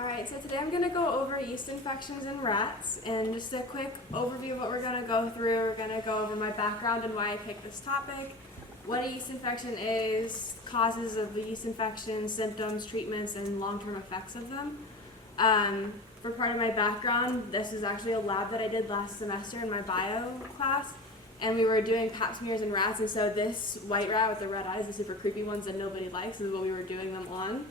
Alright, so today I'm going to go over yeast infections in rats, and just a quick overview of what we're going to go through. We're going to go over my background and why I picked this topic, what a yeast infection is, causes of the yeast infection, symptoms, treatments, and long-term effects of them. For part of my background, this is actually a lab that I did last semester in my bio class, and we were doing pap smears in rats, and so this white rat with the red eyes, the super creepy ones that nobody likes, is what we were doing them on.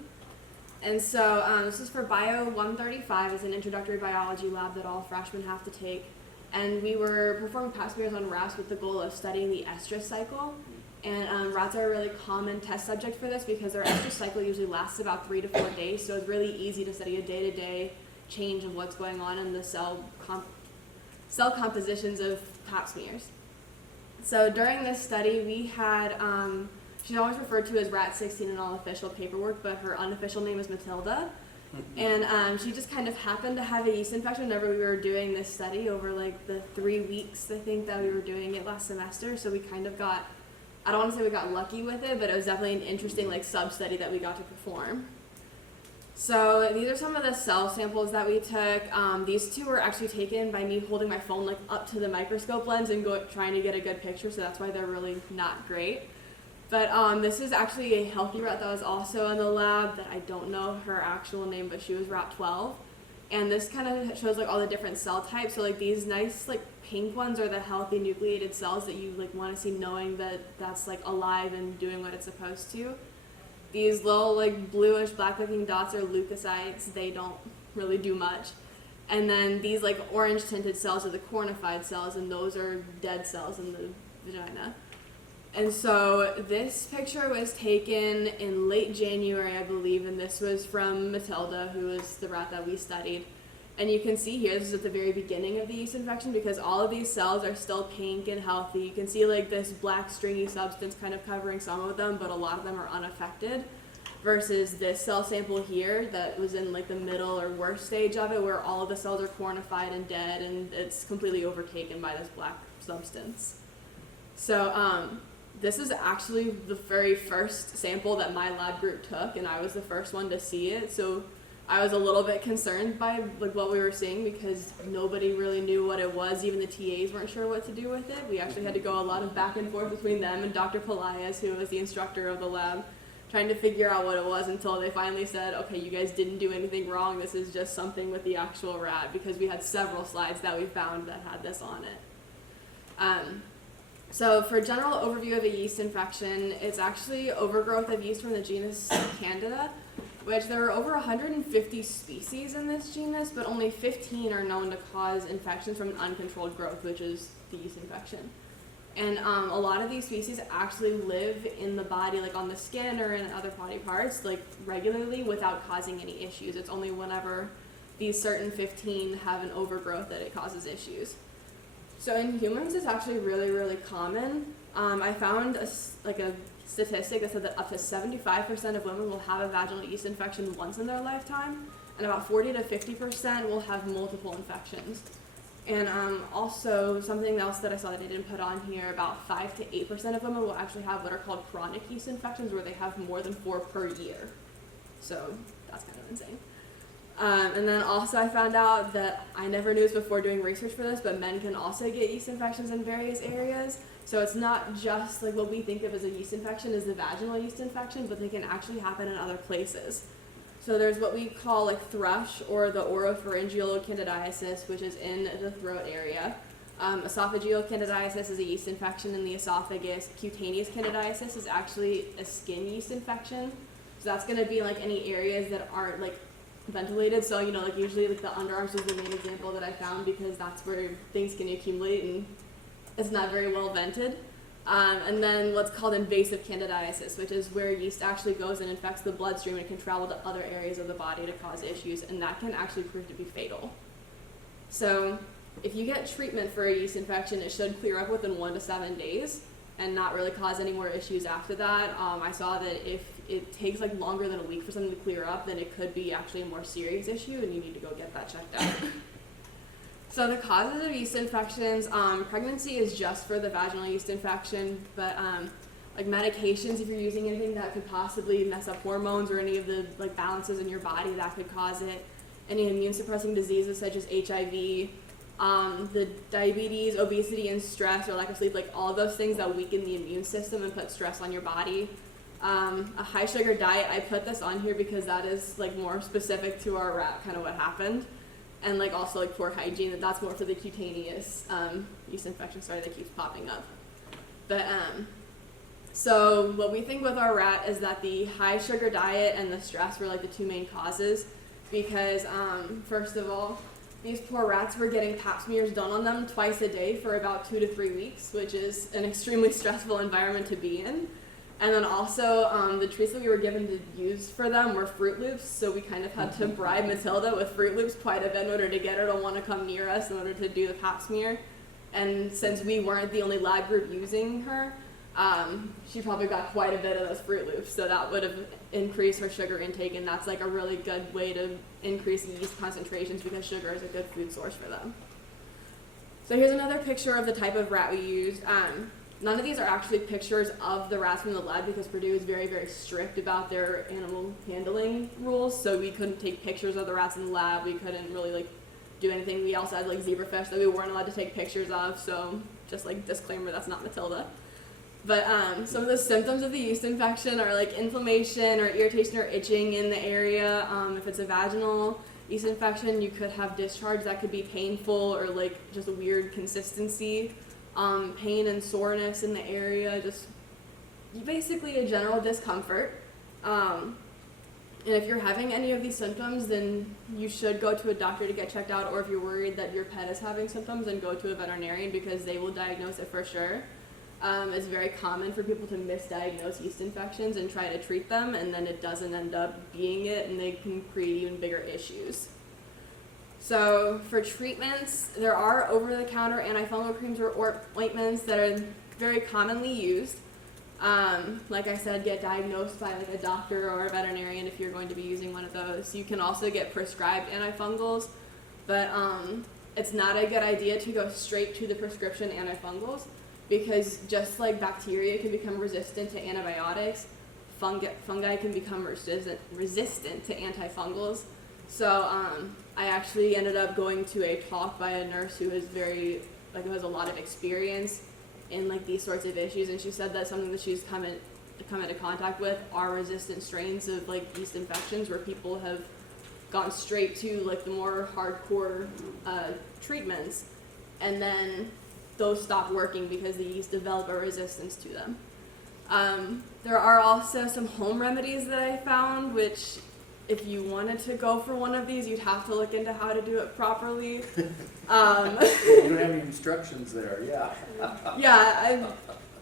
And so this is for Bio 135, is an introductory biology lab that all freshmen have to take. And we were performing pap smears on rats with the goal of studying the estrus cycle. And rats are a really common test subject for this because their estrus cycle usually lasts about 3 to 4 days, so it's really easy to study a day-to-day change of what's going on in the cell compositions of pap smears. So during this study, we had she's always referred to as Rat 16 in all official paperwork, but her unofficial name is Matilda. And she just kind of happened to have a yeast infection whenever we were doing this study over like the 3 weeks, I think, that we were doing it last semester. So we kind of got, I don't want to say we got lucky with it, but it was definitely an interesting like sub-study that we got to perform. So these are some of the cell samples that we took. These two were actually taken by me holding my phone like up to the microscope lens and trying to get a good picture, so that's why they're really not great. But this is actually a healthy rat that was also in the lab that I don't know her actual name, but she was rat 12. And this kind of shows like all the different cell types. So like these nice like pink ones are the healthy nucleated cells that you like want to see, knowing that that's like alive and doing what it's supposed to. These little like bluish black looking dots are leukocytes. They don't really do much. And then these like orange tinted cells are the cornified cells, and those are dead cells in the vagina. And so this picture was taken in late January, I believe, and this was from Matilda, who was the rat that we studied. And you can see here, this is at the very beginning of the yeast infection because all of these cells are still pink and healthy. You can see like this black stringy substance kind of covering some of them, but a lot of them are unaffected. Versus this cell sample here that was in like the middle or worst stage of it, where all of the cells are cornified and dead, and it's completely overtaken by this black substance. So this is actually the very first sample that my lab group took, and I was the first one to see it. So I was a little bit concerned by like what we were seeing because nobody really knew what it was. Even the TAs weren't sure what to do with it. We actually had to go a lot of back and forth between them and Dr. Pelias, who was the instructor of the lab, trying to figure out what it was until they finally said, okay, you guys didn't do anything wrong. This is just something with the actual rat, because we had several slides that we found that had this on it. So for general overview of a yeast infection, it's actually overgrowth of yeast from the genus Candida, which there are over 150 species in this genus, but only 15 are known to cause infections from an uncontrolled growth, which is the yeast infection. And a lot of these species actually live in the body, like on the skin or in other body parts, like regularly without causing any issues. It's only whenever these certain 15 have an overgrowth that it causes issues. So in humans, it's actually really, really common. I found a statistic that said that up to 75% of women will have a vaginal yeast infection once in their lifetime, and about 40 to 50% will have multiple infections. And also something else that I saw that I didn't put on here, about 5 to 8% of women will actually have what are called chronic yeast infections, where they have more than 4 per year. So that's kind of insane. And then also I found out that I never knew this before doing research for this, but men can also get yeast infections in various areas. So it's not just like what we think of as a yeast infection is the vaginal yeast infection, but they can actually happen in other places. So there's what we call like thrush or the oropharyngeal candidiasis, which is in the throat area. Esophageal candidiasis is a yeast infection in the esophagus. Cutaneous candidiasis is actually a skin yeast infection. So that's going to be like any areas that aren't like ventilated. So, you know, like usually like the underarms was the main example that I found because that's where things can accumulate and it's not very well vented. And then what's called invasive candidiasis, which is where yeast actually goes and infects the bloodstream and can travel to other areas of the body to cause issues, and that can actually prove to be fatal. So if you get treatment for a yeast infection, it should clear up within 1 to 7 days and not really cause any more issues after that. I saw that if it takes like longer than a week for something to clear up, then it could be actually a more serious issue and you need to go get that checked out. So the causes of yeast infections, pregnancy is just for the vaginal yeast infection, but like medications if you're using anything that could possibly mess up hormones or any of the like balances in your body that could cause it. Any immune suppressing diseases such as HIV, the diabetes, obesity, and stress or lack of sleep, like all of those things that weaken the immune system and put stress on your body. A high sugar diet, I put this on here because that is like more specific to our rat, kind of what happened. And like also like poor hygiene, that's more for the cutaneous yeast infection, that keeps popping up. But so what we think with our rat is that the high sugar diet and the stress were like the two main causes, because first of all, these poor rats were getting pap smears done on them twice a day for about 2 to 3 weeks, which is an extremely stressful environment to be in. And then also the treats that we were given to use for them were Fruit Loops, so we kind of had to bribe Matilda with Fruit Loops quite a bit in order to get her to want to come near us in order to do the pap smear. And since we weren't the only lab group using her, she probably got quite a bit of those Fruit Loops, so that would have increased her sugar intake, and that's like a really good way to increase yeast concentrations because sugar is a good food source for them. So here's another picture of the type of rat we used. None of these are actually pictures of the rats from the lab because Purdue is very, very strict about their animal handling rules, so we couldn't take pictures of the rats in the lab. We couldn't really like do anything. We also had like zebrafish that we weren't allowed to take pictures of, so just like disclaimer, that's not Matilda. But some of the symptoms of the yeast infection are like inflammation or irritation or itching in the area. If it's a vaginal yeast infection, you could have discharge that could be painful or like just a weird consistency. Pain and soreness in the area, just basically a general discomfort. And if you're having any of these symptoms, then you should go to a doctor to get checked out, or if you're worried that your pet is having symptoms, then go to a veterinarian because they will diagnose it for sure. It's very common for people to misdiagnose yeast infections and try to treat them, and then it doesn't end up being it, and they can create even bigger issues. So for treatments, there are over-the-counter antifungal creams or ointments that are very commonly used. Like I said, get diagnosed by like a doctor or a veterinarian if you're going to be using one of those. You can also get prescribed antifungals, but it's not a good idea to go straight to the prescription antifungals because just like bacteria can become resistant to antibiotics, fungi can become resistant to antifungals. So I actually ended up going to a talk by a nurse who is who has a lot of experience in like these sorts of issues, and she said that something that she's come into contact with are resistant strains of like yeast infections where people have gone straight to like the more hardcore treatments, and then those stop working because the yeast develop a resistance to them. There are also some home remedies that I found, which if you wanted to go for one of these, you'd have to look into how to do it properly. You don't have any instructions there, yeah. Yeah,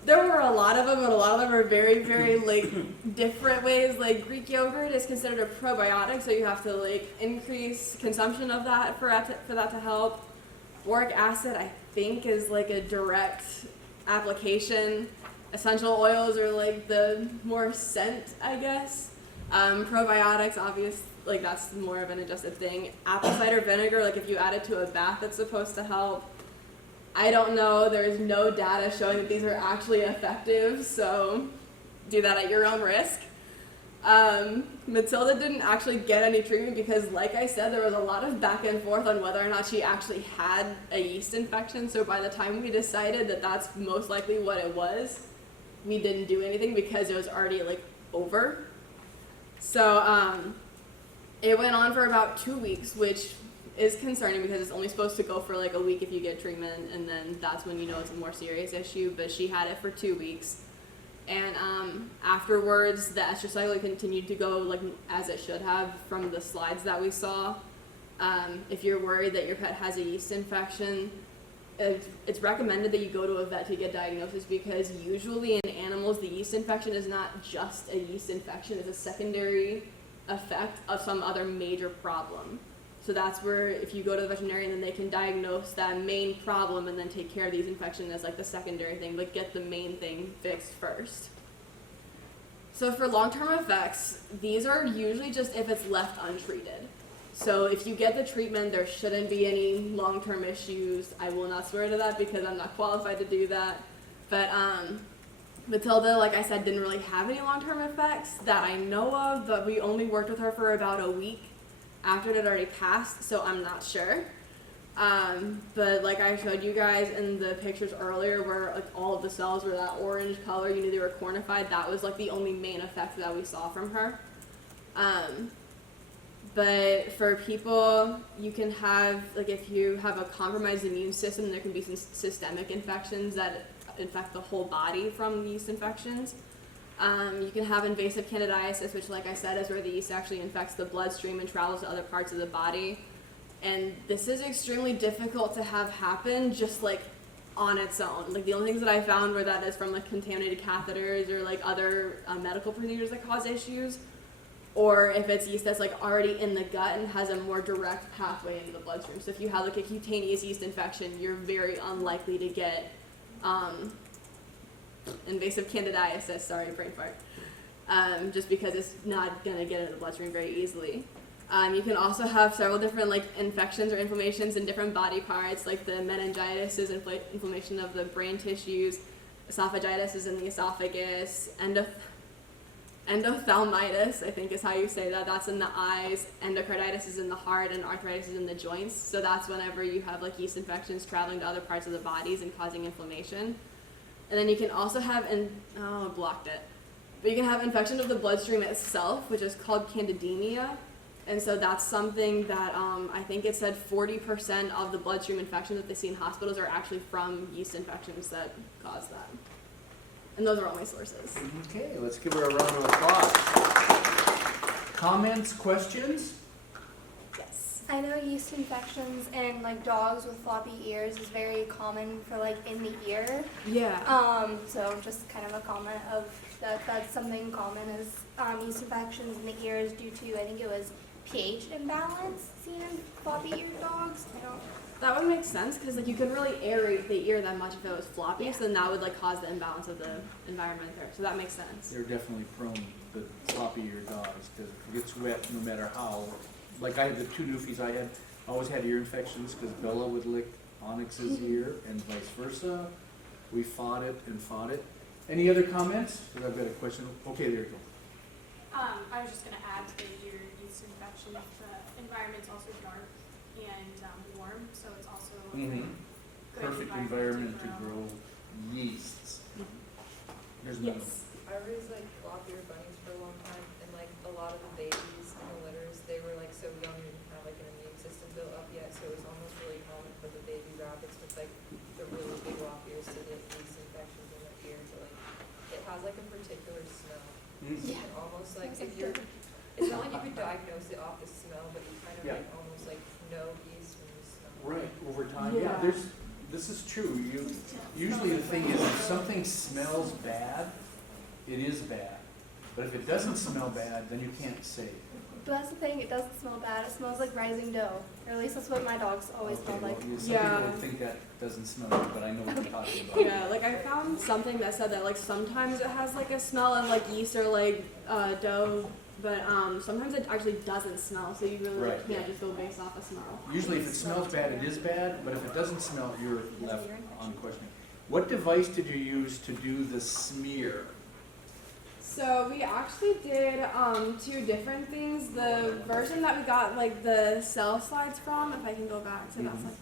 there were a lot of them, and a lot of them are very, very like different ways. Like Greek yogurt is considered a probiotic, so you have to like increase consumption of that for that to help. Boric acid, I think, is like a direct application. Essential oils are like the more scent, I guess. Probiotics, obvious, like that's more of an adjusted thing. Apple cider vinegar, like if you add it to a bath, it's supposed to help. I don't know, there's no data showing that these are actually effective, so do that at your own risk. Matilda didn't actually get any treatment because, like I said, there was a lot of back and forth on whether or not she actually had a yeast infection, so by the time we decided that that's most likely what it was, we didn't do anything because it was already like over. So it went on for about 2 weeks, which is concerning because it's only supposed to go for like a week if you get treatment, and then that's when you know it's a more serious issue, but she had it for 2 weeks. And afterwards, the extracellular continued to go like as it should have from the slides that we saw. If you're worried that your pet has a yeast infection, it's recommended that you go to a vet to get diagnosis because usually in animals, the yeast infection is not just a yeast infection, it's a secondary effect of some other major problem. So that's where if you go to the veterinarian, then they can diagnose that main problem and then take care of these infections as like the secondary thing, but get the main thing fixed first. So for long-term effects, these are usually just if it's left untreated. So if you get the treatment, there shouldn't be any long-term issues. I will not swear to that because I'm not qualified to do that. But Matilda, like I said, didn't really have any long-term effects that I know of, but we only worked with her for about a week after it had already passed, so I'm not sure. But like I showed you guys in the pictures earlier where like all of the cells were that orange color, you knew they were cornified, that was like the only main effect that we saw from her. But for people, you can have, like if you have a compromised immune system, there can be some systemic infections that infect the whole body from yeast infections. You can have invasive candidiasis, which like I said is where the yeast actually infects the bloodstream and travels to other parts of the body. And this is extremely difficult to have happen just like on its own. Like the only things that I found were that is from like contaminated catheters or like other medical procedures that cause issues, or if it's yeast that's like already in the gut and has a more direct pathway into the bloodstream. So if you have like a cutaneous yeast infection, you're very unlikely to get invasive candidiasis, sorry, brain fart, just because it's not going to get into the bloodstream very easily. You can also have several different like infections or inflammations in different body parts, like the meningitis is inflammation of the brain tissues, esophagitis is in the esophagus, endophthalmitis, I think is how you say that, that's in the eyes, endocarditis is in the heart, and arthritis is in the joints. So that's whenever you have like yeast infections traveling to other parts of the bodies and causing inflammation. And then you can also have, I blocked it, but you can have infection of the bloodstream itself, which is called candidemia. And so that's something that I think it said 40% of the bloodstream infections that they see in hospitals are actually from yeast infections that cause that. And those are all my sources. Okay, let's give her a round of applause. Comments, questions? Yes. I know yeast infections in like dogs with floppy ears is very common for like in the ear. Yeah. So just kind of a comment of that's something common is yeast infections in the ears due to, I think it was pH imbalance seen in floppy eared dogs. That would make sense because like you could really aerate the ear that much if it was floppy, Yeah. so then that would like cause the imbalance of the environment there. So that makes sense. They're definitely prone, the floppy-eared dogs, because if it gets wet, no matter how. Like I had the two Newfies I had, always had ear infections because Bella would lick Onyx's ear and vice versa. We fought it and fought it. Any other comments? Because I've got a question. Okay, there you go. I was just going to add to the ear yeast infection. The environment's also dark and warm, so it's also a good Perfect environment to grow yeasts. There's no. Yes. I raised like floppy-eared bunnies for a long time, and like a lot of the babies in the litters, they were like so young and didn't have like an immune system built up yet, so it was almost really common for the baby rabbits with like the really big flop ears to get yeast infections in their ears. So, like it has like a particular smell. Yeah. And almost like if you're, it's not like you could diagnose it off the smell, but you kind of Yeah. like almost like know yeast when you smell. Right, over time. Yeah. This is true. Usually the thing is, if something smells bad, it is bad. But if it doesn't smell bad, then you can't say it. But that's the thing, it doesn't smell bad. It smells like rising dough. Or at least that's what my dogs always smell like. Some Yeah. people would think that doesn't smell good, but I know what you're talking about. Yeah, like I found something that said that like sometimes it has like a smell of like yeast or like dough, but sometimes it actually doesn't smell, so you really Right. can't just go based off a smell. Usually if it smells bad, it is bad, but if it doesn't smell, you're left on questioning. What device did you use to do the smear? So we actually did two different things. The version that we got like the cell slides from, if I can go back to that slide.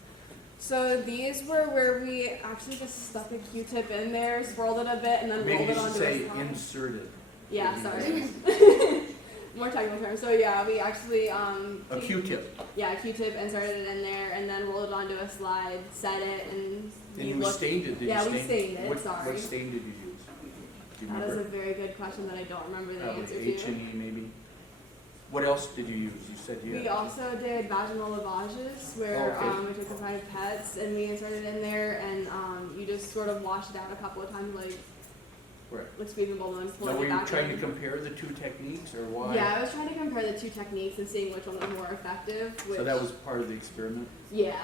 So these were where we actually just stuck a Q-tip in there, swirled it a bit, and then Maybe rolled you it should onto say a slide. inserted. Yeah, sorry. More technical term. So yeah, we actually A Q-tip. Yeah, a Q-tip, inserted it in there, and then rolled it onto a slide, set it, and And you stained it, did you Yeah, stain? we stained it, What sorry. stain did you use? Do you That is a remember? very good question that I don't remember the Probably answer H to. and E maybe? What else did you use? You said you We had. also did vaginal lavages where Okay. we took the pipettes and we inserted it in there, and you just sort of wash it out a couple of times, Right. like squeezing bubble and Now, pulling were it you back trying in. to compare the two techniques, or why? Yeah, I was trying to compare the two techniques and seeing which one was more effective. Which, So that was part of the experiment? yeah,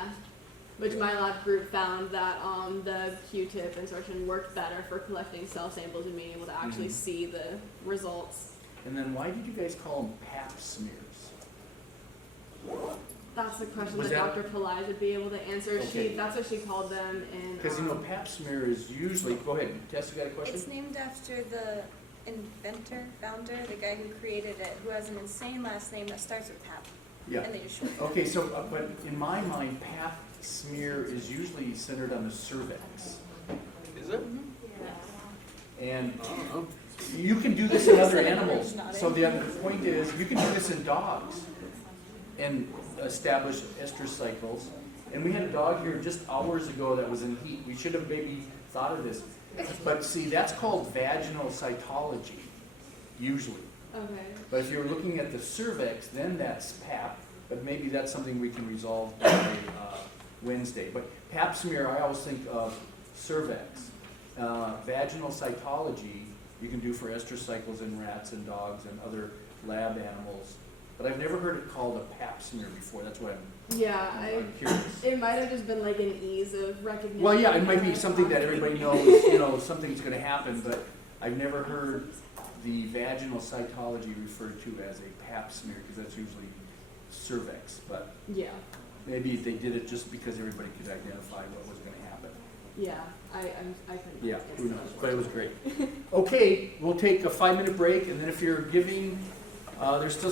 which my lab group found that the Q-tip insertion worked better for collecting cell samples and being able to actually Mhm. see the results. And then why did you guys call them pap smears? That's that's the question Was that that- Dr. Pillai would be able to answer. Okay. That's what she called them. And Because, pap smear is usually, go ahead, Tess, you got a question? It's named after the founder, the guy who created it, who has an insane last name that starts with Pap. Yeah. And they just shorten it. Okay, so, but in my mind, pap smear is usually centered on the cervix. Is it? And I don't know. you can do this in other Everybody's animals. nodding. So the other point is, you can do this in dogs and establish estrous cycles. And we had a dog here just hours ago that was in heat. We should have maybe thought of this. But see, that's called vaginal cytology, usually. okay. But if you're looking at the cervix, then that's pap. But maybe that's something we can resolve by Wednesday. But pap smear, I always think of cervix. Vaginal cytology, you can do for estrous cycles in rats and dogs and other lab animals. But I've never heard it called a pap smear before. That's why Yeah, I'm curious. it might have just been like an ease of recognition. Well, yeah, it might be something that everybody knows, something's gonna happen, but I've never heard the vaginal cytology referred to as a pap smear, because that's usually cervix, but Yeah, maybe they did it just because everybody could identify what was gonna happen. yeah. I couldn't. Yeah, answer who that knows, question. but it was great. Okay, we'll take a 5-minute break, and then if you're giving, there's still